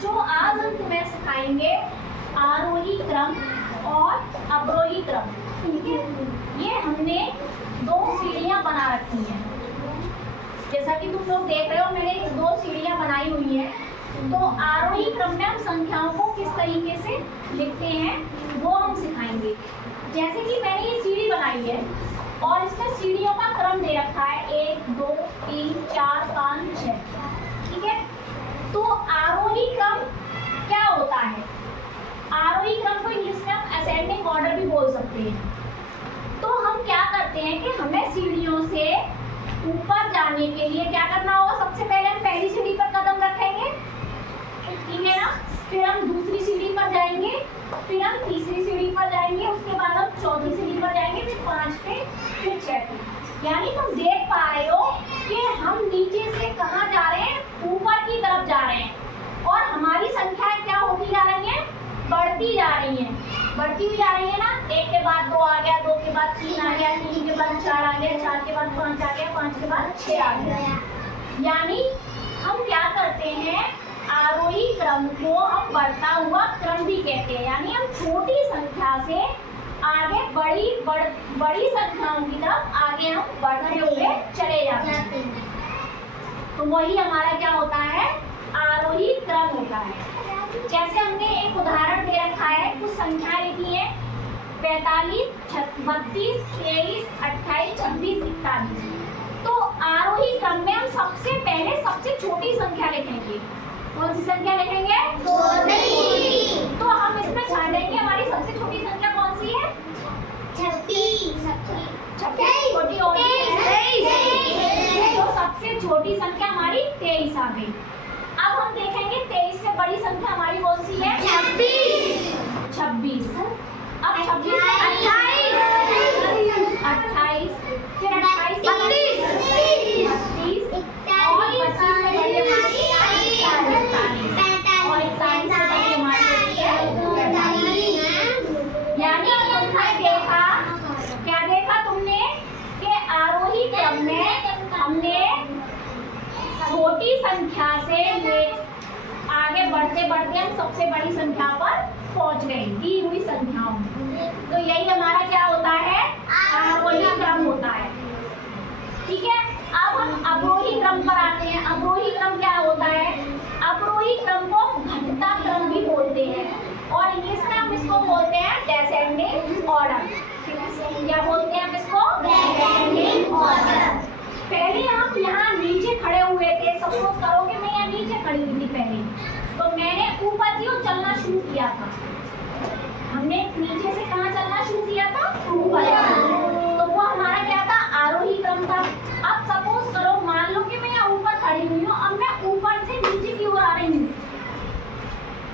जो आज हम तुम्हें सिखाएंगे आरोही क्रम और अवरोही क्रम। ठीक है, ये हमने 2 सीढ़ियां बना रखी हैं। जैसा कि तुम लोग देख रहे हो, मैंने 2 सीढ़ियां बनाई हुई है। तो आरोही क्रम में हम संख्याओं को किस तरीके से लिखते हैं वो हम सिखाएंगे। जैसे कि मैंने ये सीढ़ी बनाई है और इसमें सीढ़ियों का क्रम दे रखा है 1 2 3 4 5 6। ठीक है, तो आरोही क्रम क्या होता है? आरोही क्रम को इंग्लिश में हम असेंडिंग ऑर्डर भी बोल सकते हैं। तो हम क्या करते हैं कि हमें सीढ़ियों से ऊपर जाने के लिए क्या करना होगा? सबसे पहले हम पहली सीढ़ी पर कदम रखेंगे, ठीक है ना, फिर हम दूसरी सीढ़ी पर जाएंगे, फिर हम तीसरी सीढ़ी पर जाएंगे, उसके बाद हम चौथी सीढ़ी पर जाएंगे, फिर 5 पे, फिर 6 पे। यानी तुम देख पा रहे हो कि हम नीचे से कहाँ जा रहे हैं? ऊपर की तरफ जा रहे हैं। और हमारी संख्याएं क्या होती जा रही हैं? बढ़ती जा रही हैं, बढ़ती हुई जा रही है ना। 1 के बाद 2 आ गया, 2 के बाद 3 आ गया, 3 के बाद 4 आ गया, 4 के बाद 5 आ गया, 5 के बाद 6 आ गया। यानी हम क्या करते हैं? आरोही क्रम को हम बढ़ता हुआ क्रम भी कहते हैं। यानी हम छोटी संख्या से आगे बड़ी संख्याओं की तरफ आगे हम बढ़ते हुए चले जाते हैं। तो वही हमारा क्या होता है? आरोही क्रम होता है। जैसे हमने एक उदाहरण दे रखा है, कुछ संख्याएं लिखी है 45 32 23 28 26 41। तो आरोही क्रम में हम सबसे पहले सबसे छोटी संख्या लिखेंगे। कौन सी संख्या लिखेंगे? तो हम इसमें छाटेंगे हमारी सबसे छोटी संख्या कौन सी है? 26। छोटी होती है, तो सबसे छोटी संख्या हमारी 23 आ गई। अब हम देखेंगे 23 से बड़ी संख्या हमारी कौन सी है? 26। अब 26 से 28, फिर 28 से 32 और 25 से बड़ी हमारी 45 और 41 से बड़ी हमारी यानी तुमने देखा, क्या देखा तुमने कि आरोही क्रम में हमने छोटी संख्या से आगे बढ़ते बढ़ते हम सबसे बड़ी संख्या पर पहुंच गए दी हुई संख्याओं में। तो यही हमारा क्या होता है? आरोही क्रम होता है। ठीक है, अब हम अवरोही क्रम पर आते हैं। अवरोही क्रम क्या होता है? अवरोही क्रम को घटता क्रम भी बोलते हैं और इंग्लिश में हम इसको बोलते हैं डिसेंडिंग ऑर्डर। क्या बोलते हैं हम इसको? Descending order. पहले हम यहाँ नीचे खड़े हुए थे। सपोज करो कि मैं यहाँ नीचे खड़ी हुई थी पहले, तो मैंने ऊपर की ओर चलना शुरू किया था। हमने नीचे से कहाँ चलना शुरू किया था? ऊपर। तो वो हमारा क्या था? आरोही क्रम था। अब सपोज करो, मान लो कि मैं यहाँ ऊपर खड़ी हुई हूँ, अब मैं ऊपर से नीचे की ओर आ रही हूँ,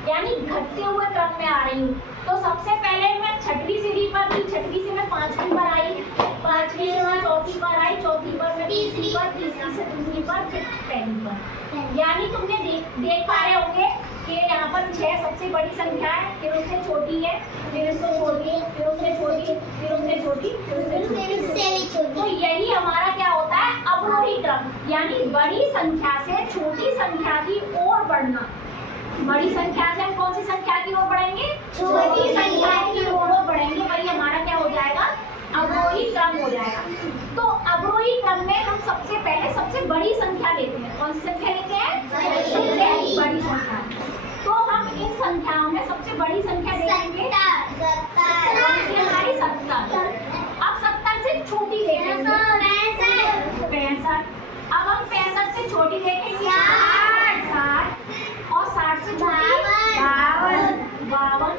यानी घटते हुए क्रम में आ रही हूँ। तो सबसे पहले मैं 6वीं सीढ़ी पर थी, 6वीं से मैं 5वीं पर आई, 5वीं से मैं 4थी पर आई, 4थी पर मैं तीसरी पर, तीसरी से दूसरी पर, फिर पहली पर। यानी तुमने देख पा रहे होंगे कि यहाँ पर 6 सबसे बड़ी संख्या है, फिर उससे छोटी है, फिर उससे छोटी, फिर उससे छोटी, फिर उससे छोटी, फिर उससे छोटी। तो यही हमारा क्या होता है? अवरोही क्रम। यानी बड़ी संख्या से छोटी संख्या की ओर बढ़ना। बड़ी संख्या से हम कौन सी संख्या की ओर बढ़ेंगे? छोटी संख्या की ओर बढ़ेंगे। वही हमारा क्या हो जाएगा? अवरोही क्रम हो जाएगा। तो अवरोही क्रम में हम सबसे पहले सबसे बड़ी संख्या लेते हैं। कौन सी संख्या लेते हैं? सबसे बड़ी संख्या। तो हम इन संख्याओं में सबसे बड़ी संख्या देखेंगे कौन सी? हमारी 70। अब 70 से छोटी देखेंगे 65। अब हम 65 से छोटी देखेंगे 60 और 60 से छोटी 52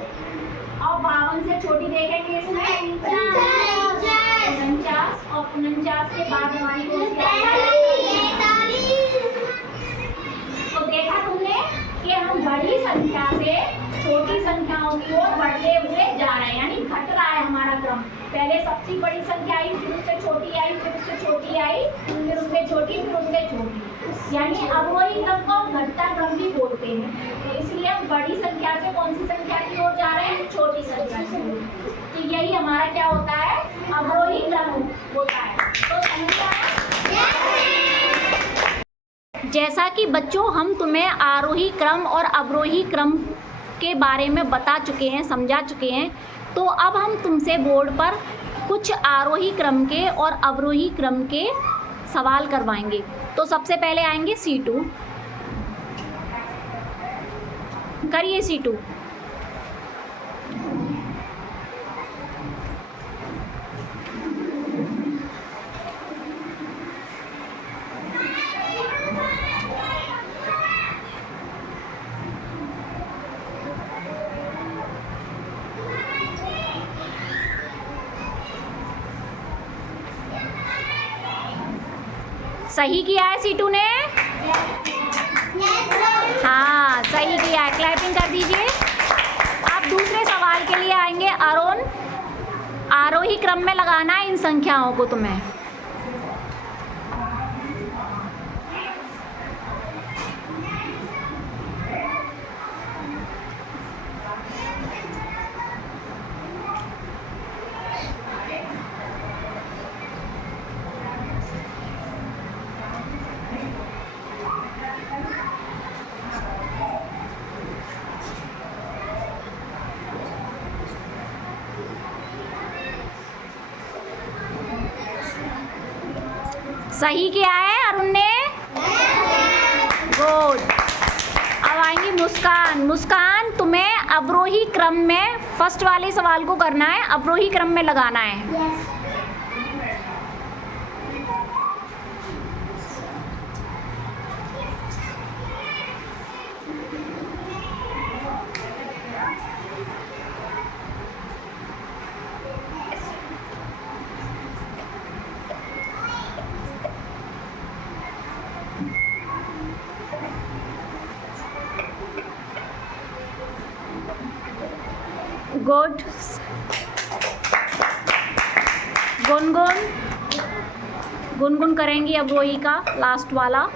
और 52 से छोटी देखेंगे इसमें 49 और 49 के बाद हमारी कौन सी आएगी? तो देखा तुमने कि हम बड़ी संख्या से छोटी संख्याओं की ओर बढ़ते हुए जा रहे हैं, यानी घट रहा है हमारा क्रम। पहले सबसे बड़ी संख्या आई, फिर उससे छोटी आई, फिर उससे छोटी आई, फिर उससे छोटी, फिर उससे छोटी। यानी अवरोही क्रम को हम घटता क्रम भी बोलते हैं। तो इसलिए हम बड़ी संख्या से कौन सी संख्या की ओर जा रहे हैं? छोटी संख्या की ओर। तो यही हमारा क्या होता है? अवरोही क्रम होता है। तो जैसा कि बच्चों हम तुम्हें आरोही क्रम और अवरोही क्रम के बारे में बता चुके हैं, समझा चुके हैं, तो अब हम तुमसे बोर्ड पर कुछ आरोही क्रम के और अवरोही क्रम के सवाल करवाएंगे। तो सबसे पहले आएंगे C2। करिए C2। सही किया है C2 ने? हाँ सही किया है, क्लैपिंग कर दीजिए। अब दूसरे सवाल के लिए आएंगे अरुण। आरोही क्रम में लगाना है इन संख्याओं को तुम्हें। सही किया है अरुण ने? गुड। अब आएंगी मुस्कान। मुस्कान तुम्हें अवरोही क्रम में फर्स्ट वाले सवाल को करना है, अवरोही क्रम में लगाना है। गुड। गुनगुन। गुनगुन करेंगी अवरोही का लास्ट वाला।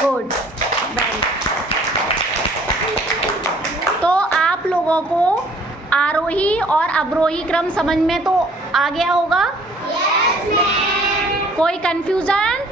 गुड। तो आप लोगों को आरोही और अवरोही क्रम समझ में तो आ गया होगा? कोई कंफ्यूजन?